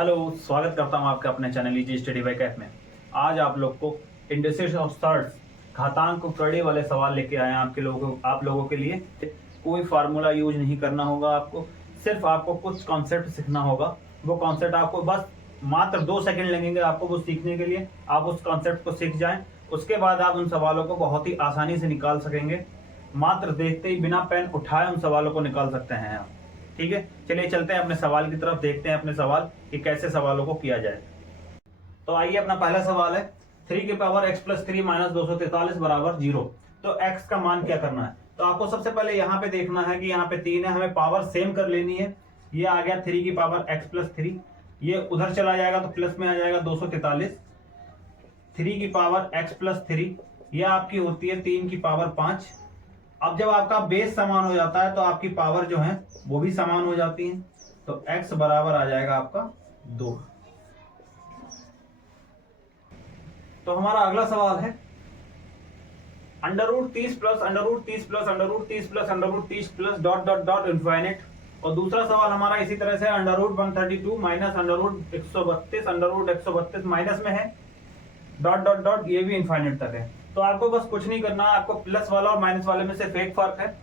Hello, स्वागत करता हूं आपके अपने channel easy study bye Kaif में। आज आप लोग को इंडिसेस ऑफ सर्ट्स घातांक कड़ी वाले सवाल लेके आए हैं आप लोगों के लिए। कोई फार्मूला यूज नहीं करना होगा आपको, सिर्फ आपको कुछ कॉन्सेप्ट सीखना होगा। वो कॉन्सेप्ट आपको बस मात्र 2 सेकंड लगेंगे आपको वो सीखने के लिए। आप उस कॉन्सेप्ट को सीख जाएं, उसके बाद आप उन सवालों को बहुत ही आसानी से निकाल सकेंगे। मात्र देखते ही बिना पेन उठाए उन सवालों को निकाल सकते हैं आप। ठीक है, चलिए चलते हैं अपने सवाल की तरफ, देखते हैं अपने सवाल कि कैसे सवालों को किया जाए। तो आइए, अपना पहला सवाल है 3 की पावर x प्लस 3 माइनस 243 बराबर 0। तो x का मान क्या करना है? तो आपको सबसे पहले यहाँ पे देखना है कि यहाँ पे 3 है, हमें पावर सेम कर लेनी है। ये आ गया 3 की पावर x प्लस 3, ये उधर चला जाएगा तो प्लस में आ जाएगा 243। 3 की पावर x प्लस 3 ये आपकी होती है 3 की पावर 5। अब जब आपका बेस समान हो जाता है तो आपकी पावर जो है वो भी समान हो जाती है। तो x बराबर आ जाएगा आपका 2। तो हमारा अगला सवाल है under root 30 plus under root 30 plus under root 30 plus under root 30 plus dot dot dot infinite. और दूसरा सवाल हमारा इसी तरह से under root 132 minus under root 132 under root 132 minus में है डॉट डॉट डॉट, ये भी इनफाइनेट तक है। तो आपको बस कुछ नहीं करना है, आपको प्लस वाला और माइनस वाले में सिर्फ एक फर्क है।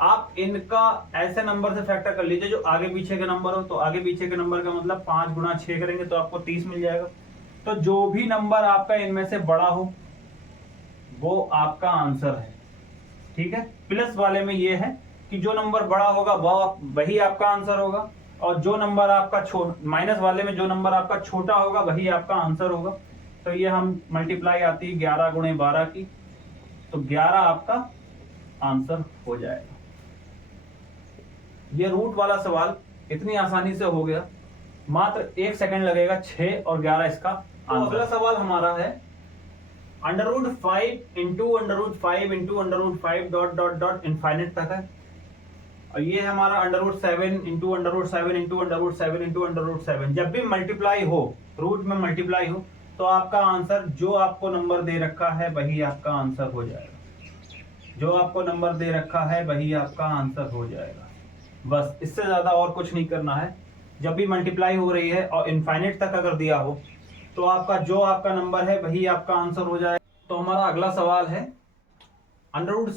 आप इनका ऐसे नंबर से फैक्टर कर लीजिए जो आगे पीछे के नंबर हो। तो आगे पीछे के नंबर का मतलब 5 गुना 6 करेंगे तो आपको 30 मिल जाएगा। तो जो भी नंबर आपका इनमें से बड़ा हो वो आपका आंसर है। ठीक है, प्लस वाले में ये है कि जो नंबर बड़ा होगा वही आपका आंसर होगा, और जो नंबर आपका माइनस वाले में जो नंबर आपका छोटा होगा वही आपका आंसर होगा। तो ये हम मल्टीप्लाई आती है 11 गुणे 12 की, तो 11 आपका आंसर हो जाएगा। ये रूट वाला सवाल इतनी आसानी से हो गया, मात्र 1 सेकंड लगेगा। 6 और 11 इसका आंसर। अगला सवाल हमारा है under root 5 into under root 5 into under root 5 dot dot dot infinite तक है। और ये हमारा under root 7 into under root 7 into under root 7 into under root 7। जब भी मल्टीप्लाई हो, रूट में मल्टीप्लाई हो, तो आपका आंसर जो आपको नंबर दे रखा है वही आपका आंसर हो जाएगा। जो आपको नंबर दे रखा है वही आपका आंसर हो जाएगा। बस इससे ज्यादा और कुछ नहीं करना है। जब भी मल्टीप्लाई हो रही है और इनफाइनेट तक अगर दिया हो तो आपका नंबर है वही आपका आंसर हो जाएगा। तो हमारा अगला सवाल है under root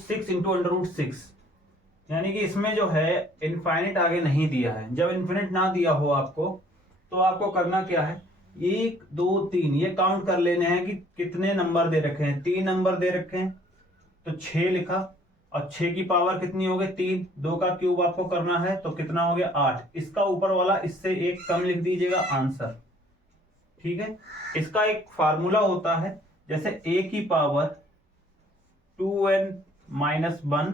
6 into under root 6। यानी कि इसमें जो है इनफाइनेट आगे नहीं दिया है। जब इनफिनिट ना दिया हो आपको तो आपको करना क्या है, 1 2 3 ये काउंट कर लेने हैं कि कितने नंबर दे रखे हैं। 3 नंबर दे रखे हैं तो 6 लिखा, और 6 की पावर कितनी हो गई 3, 2 का क्यूब आपको करना है तो कितना हो गया 8। इसका ऊपर वाला इससे एक कम लिख दीजिएगा आंसर। ठीक है, इसका एक फार्मूला होता है, जैसे a की power 2n minus 1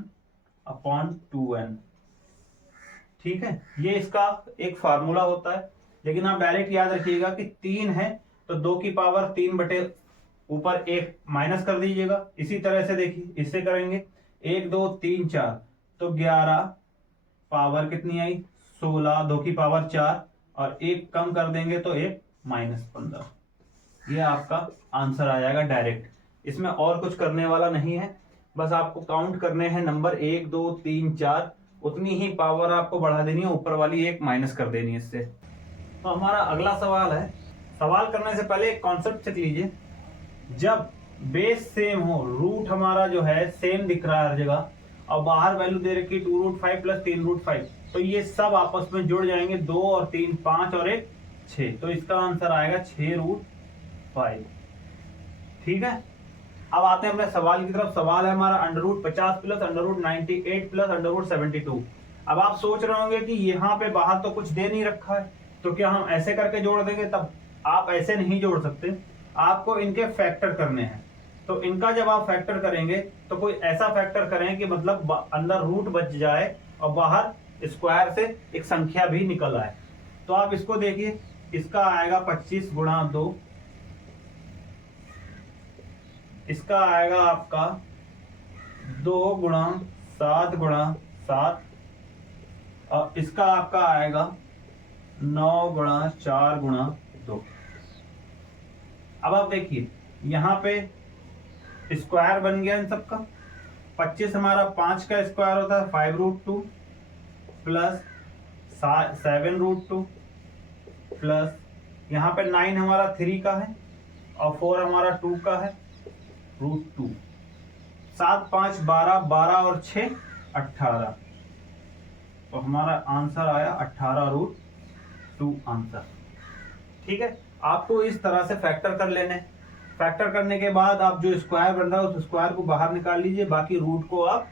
upon 2n। ठीक है, ये इसका एक फार्मूला होता है। लेकिन आप डायरेक्ट याद रखिएगा कि 3 है तो 2 की पावर 3 बटे ऊपर 1 माइनस कर दीजिएगा। इसी तरह से देखिए, इससे करेंगे 1 2 3 4 तो 11 पावर कितनी आई 16, 2 की पावर 4 और 1 कम कर देंगे तो 1 माइनस 15। ये आपका आंसर आ जाएगा डायरेक्ट। इसमें और कुछ करने वाला नहीं है, बस आपको काउंट करने हैं नंबर 1 2 3 4, उतनी ही पावर आपको बढ़ा देनी है, ऊपर वाली 1 माइनस कर देनी है इससे। तो हमारा अगला सवाल है, सवाल करने से पहले एक कॉन्सेप्ट सीख लीजिए। जब बेस सेम हो, रूट हमारा जो है सेम दिख रहा है हर जगह, और बाहर वैल्यू दे रखी 2 रूट 5 प्लस 3 रूट 5, तो ये सब आपस में जुड़ जाएंगे। 2 और 3 5 और 1 6, तो इसका आंसर आएगा 6 रूट 5। ठीक है, अब आते हैं अपने सवाल की तरफ। सवाल है हमारा under root 50 plus under root 98 plus under root 72। अब आप सोच रहे होंगे कि यहाँ पे बाहर तो कुछ दे नहीं रखा है, तो क्या हम ऐसे करके जोड़ देंगे? तब आप ऐसे नहीं जोड़ सकते, आपको इनके फैक्टर करने हैं। तो इनका जब आप फैक्टर करेंगे तो कोई ऐसा फैक्टर करें कि मतलब अंदर रूट बच जाए और बाहर स्क्वायर से एक संख्या भी निकल आए। तो आप इसको देखिए, इसका आएगा 25 गुणा 2, इसका आएगा आपका 2 गुणा 7 गुणा 7, और इसका आपका आएगा 9 गुणा 4 गुणा 2। अब आप देखिए यहाँ पे स्क्वायर बन गया इन सबका। 25 हमारा 5 का स्क्वायर होता है 5 रूट 2 प्लस 7 रूट 2 प्लस यहाँ पे 9 हमारा 3 का है और 4 हमारा 2 का है, √2। 7 5 12, 12 और 6 18, तो हमारा आंसर आया 18√2 आंसर। ठीक है, आपको इस तरह से फैक्टर कर लेने। फैक्टर करने के बाद आप जो स्क्वायर बन रहा है उस स्क्वायर को बाहर निकाल लीजिए, बाकी रूट को आप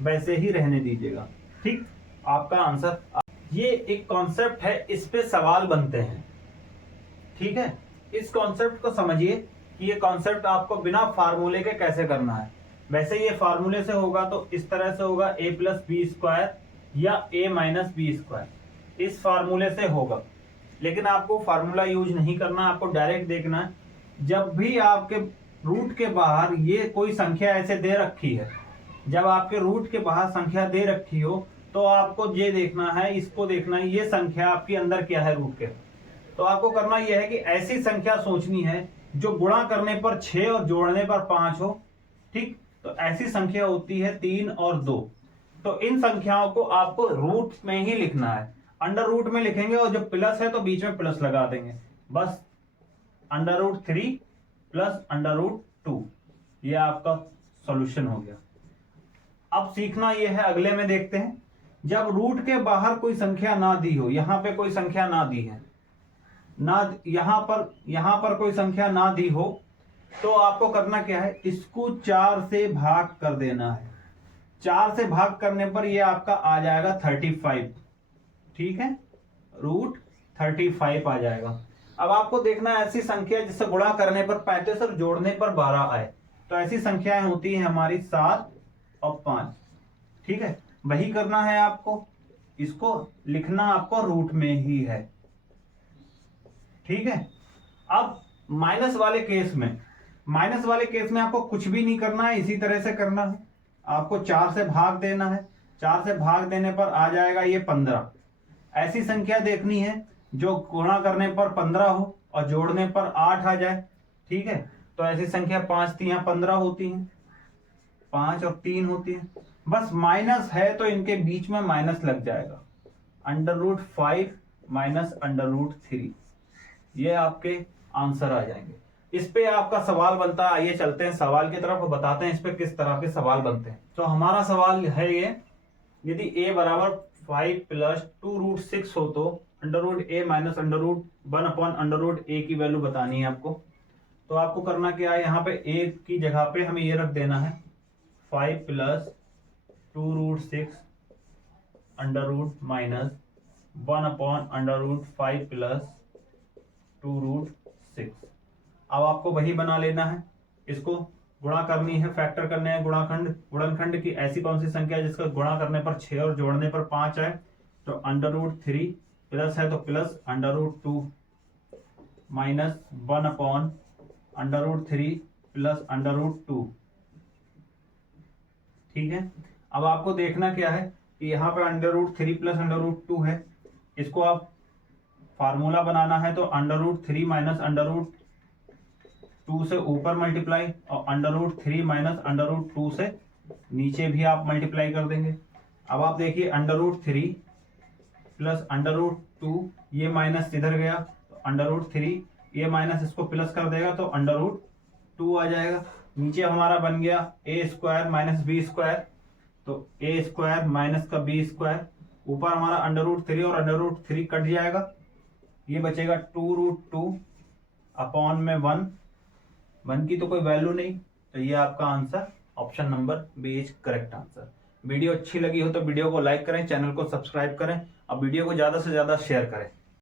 वैसे ही रहने दीजिएगा। ठीक, आपका आंसर। ये एक कॉन्सेप्ट है, इस पे सवाल बनते हैं। ठीक है, इस कॉन्सेप्ट को समझिए कि ये कॉन्सेप्ट आपको बिना फार्मूले के कैसे करना है। वैसे ये फार्मूले से होगा तो इस तरह से होगा a + b² या a - b², इस फार्मूले से होगा। लेकिन आपको फार्मूला यूज नहीं करना, आपको डायरेक्ट देखना है। जब भी आपके रूट के बाहर ये कोई संख्या ऐसे दे रखी है, जब आपके रूट के बाहर संख्या दे रखी हो तो आपको ये देखना है, इसको देखना है, ये संख्या आपके अंदर क्या है रूट के। तो आपको करना यह है कि ऐसी संख्या सोचनी है जो गुणा करने पर 6 और जोड़ने पर 5 हो। ठीक, तो ऐसी संख्या होती है 3 और 2। तो इन संख्याओं को आपको रूट में ही लिखना है, अंडर रूट में लिखेंगे और जब प्लस है तो बीच में प्लस लगा देंगे, बस √3 प्लस √2, ये आपका सॉल्यूशन हो गया। अब सीखना यह है, अगले में देखते हैं। जब रूट के बाहर कोई संख्या ना दी हो, यहां पे कोई संख्या ना दी है ना, यहां पर कोई संख्या ना दी हो, तो आपको करना क्या है, इसको 4 से भाग कर देना है। 4 से भाग करने पर ये आपका आ जाएगा 35। ठीक है, √35 आ जाएगा। अब आपको देखना है ऐसी संख्या जिससे गुणा करने पर 35 और जोड़ने पर 12 आए। तो ऐसी संख्याएं होती हैं हमारी 7 और 5। ठीक है, वही करना है आपको, इसको लिखना आपको रूट में ही है। ठीक है, अब माइनस वाले केस में आपको कुछ भी नहीं करना है, इसी तरह से करना है। आपको 4 से भाग देना है, 4 से भाग देने पर आ जाएगा ये 15। ऐसी संख्या देखनी है जो गुणा करने पर 15 हो और जोड़ने पर 8 आ जाए। ठीक है, तो ऐसी संख्या 5 3 15 होती हैं, 5 और 3 होती है। बस माइनस है तो इनके बीच में माइनस लग जाएगा, √5 माइनस √3, ये आपके आंसर आ जाएंगे। इस पे आपका सवाल बनता है। आइए चलते हैं सवाल की तरफ, बताते हैं इस पे किस तरह के सवाल बनते हैं। तो हमारा सवाल है ये, यदि a = 5 + 2√6 हो तो √a - √1/√a की वैल्यू बतानी है आपको। तो आपको करना क्या है, यहाँ पे a की जगह पे हमें ये रख देना है 5 + 2√6 1/√5 + 2√6। अब आपको वही बना लेना है, इसको गुणा करनी है, फैक्टर करने हैं, गुणनखंड की ऐसी कौन सी संख्या जिसका गुणा करने पर 6 और जोड़ने पर 5 आए। तो √3 प्लस है तो प्लस √2 माइनस 1/√3 प्लस √2। ठीक है, अब आपको देखना क्या है कि यहाँ पे √3 प्लस √2 है, इसको आप फार्मूला बनाना है। तो √3 माइनस √2 से ऊपर मल्टीप्लाई और √3 माइनस √2 से नीचे भी आप मल्टीप्लाई कर देंगे। अब आप देखिए √3 प्लस √2, ये माइनस इधर गया तो √3, ये माइनस इसको प्लस कर देगा तो √2 आ जाएगा। नीचे हमारा बन गया a² माइनस b², तो a² माइनस का b², ऊपर हमारा √3 और √3 कट जाएगा, ये बचेगा 2√2/1 की तो कोई वैल्यू नहीं, तो ये आपका answer option number B is correct answer. Video अच्छी लगी हो तो वीडियो को लाइक करें, चैनल को सब्सक्राइब करें और वीडियो को ज्यादा से ज्यादा शेयर करें।